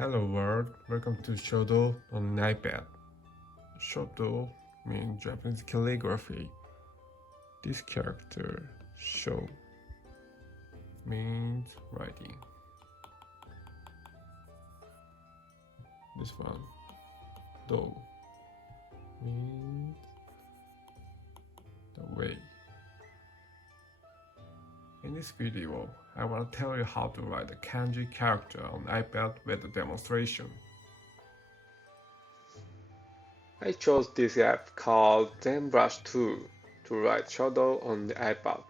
Hello world, welcome to SHODO on iPad. SHODO means Japanese calligraphy. This character, SHO, means writing. This one, DO, means the way. In this video, I want to tell you how to write a kanji character on iPad with a demonstration. I chose this app called Zen Brush2 to write SHODO on the iPad.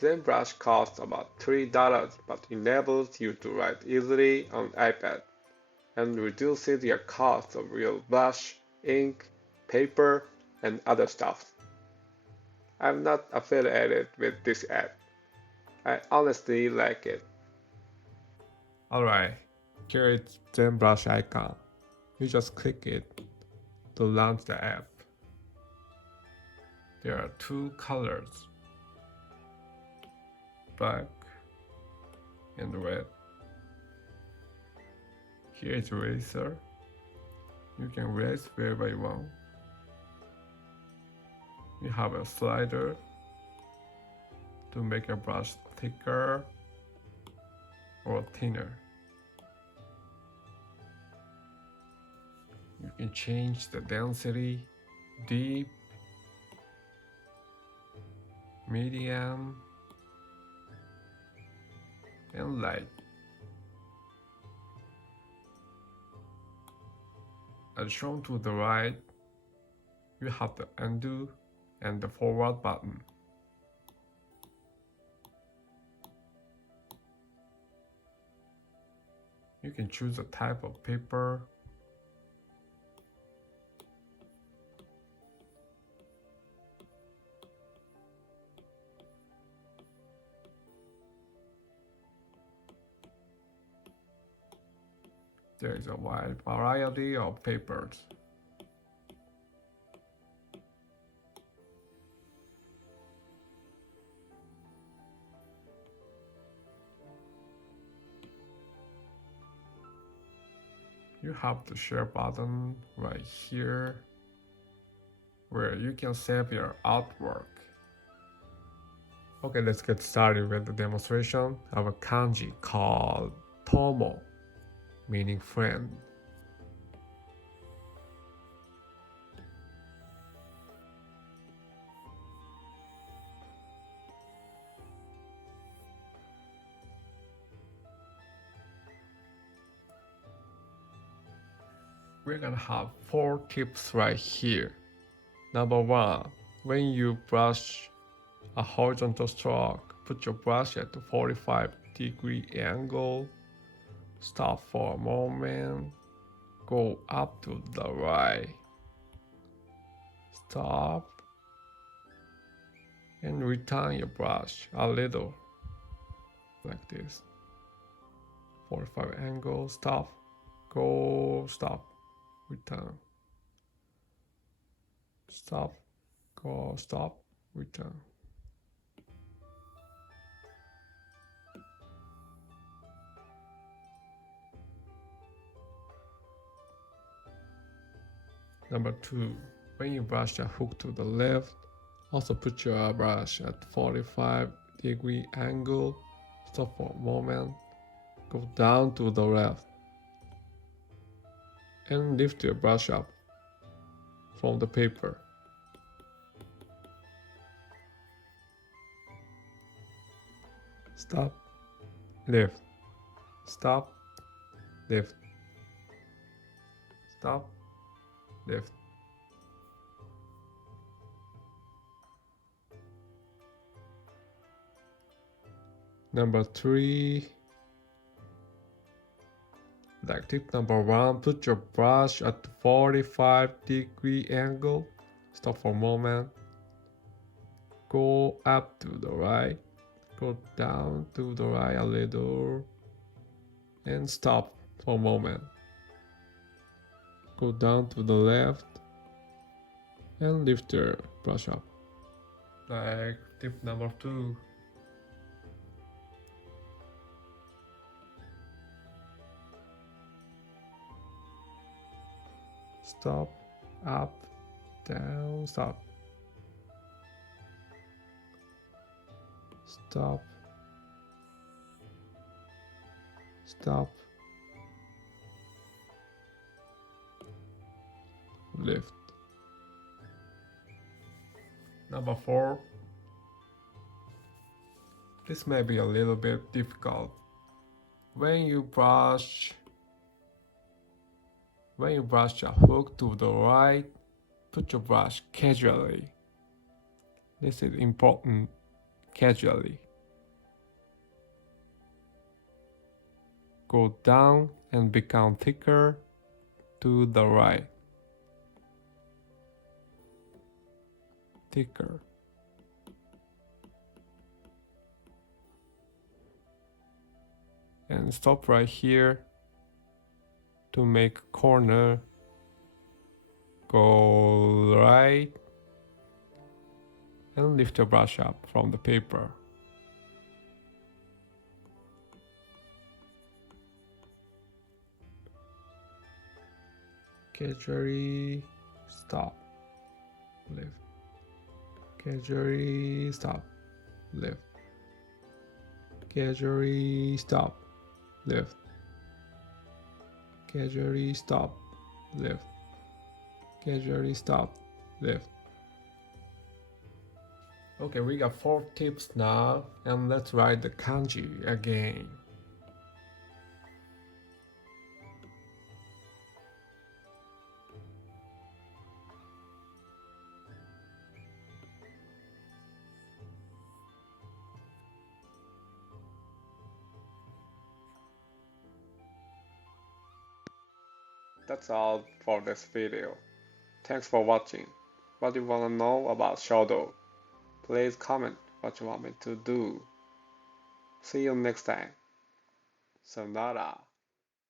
Zen Brush costs about $3 but enables you to write easily on iPad and reduces your cost of real brush, ink, paper, and other stuff. I'm not affiliated with this app. I honestly like it. Alright, here is Zen Brush icon. You just click it to launch the app. There are two colors, black and red. Here is eraser. You can erase wherever you want. You have a slider to make your brush thicker or thinner. You can change the density, deep, medium, and light. As shown to the right, you have the undo and the forward button. You can choose a type of paper. There is a wide variety of papers. You have the share button right here where you can save your artwork. Okay, let's get started with the demonstration of a kanji called Tomo, meaning friend. We're gonna have 4 tips right here. Number 1, when you brush a horizontal stroke, put your brush at the 45-degree angle, stop for a moment, go up to the right, stop, and return your brush a little, like this. 45 angle, stop, go, stop, return, stop, go, stop, return. Number 2, when you brush the hook to the left, also put your brush at 45-degree angle, stop for a moment, go down to the left, and lift your brush up from the paper. Stop, lift, stop, lift, stop, lift. Number 3, like tip number 1, put your brush at 45-degree angle, stop for a moment, go up to the right, go down to the right a little, and stop for a moment. Go down to the left and lift your brush up. Like tip number 2. stop, up, down, stop, stop, stop, lift. Number 4. This may be a little bit difficult. When you brush your hook to the right, put your brush casually. This is important, casually. Go down and become thicker to the right. Thicker. And stop right here to make a corner. Go right and lift your brush up from the paper. Casually stop, lift. Casually stop, lift. Casually stop, lift. Casually stop, lift. Casually stop, lift. Okay, we got 4 tips now, and let's write the kanji again. That's all for this video. Thanks for watching. What do you want to know about SHODO? Please comment what you want me to do. See you next time. Sayonara.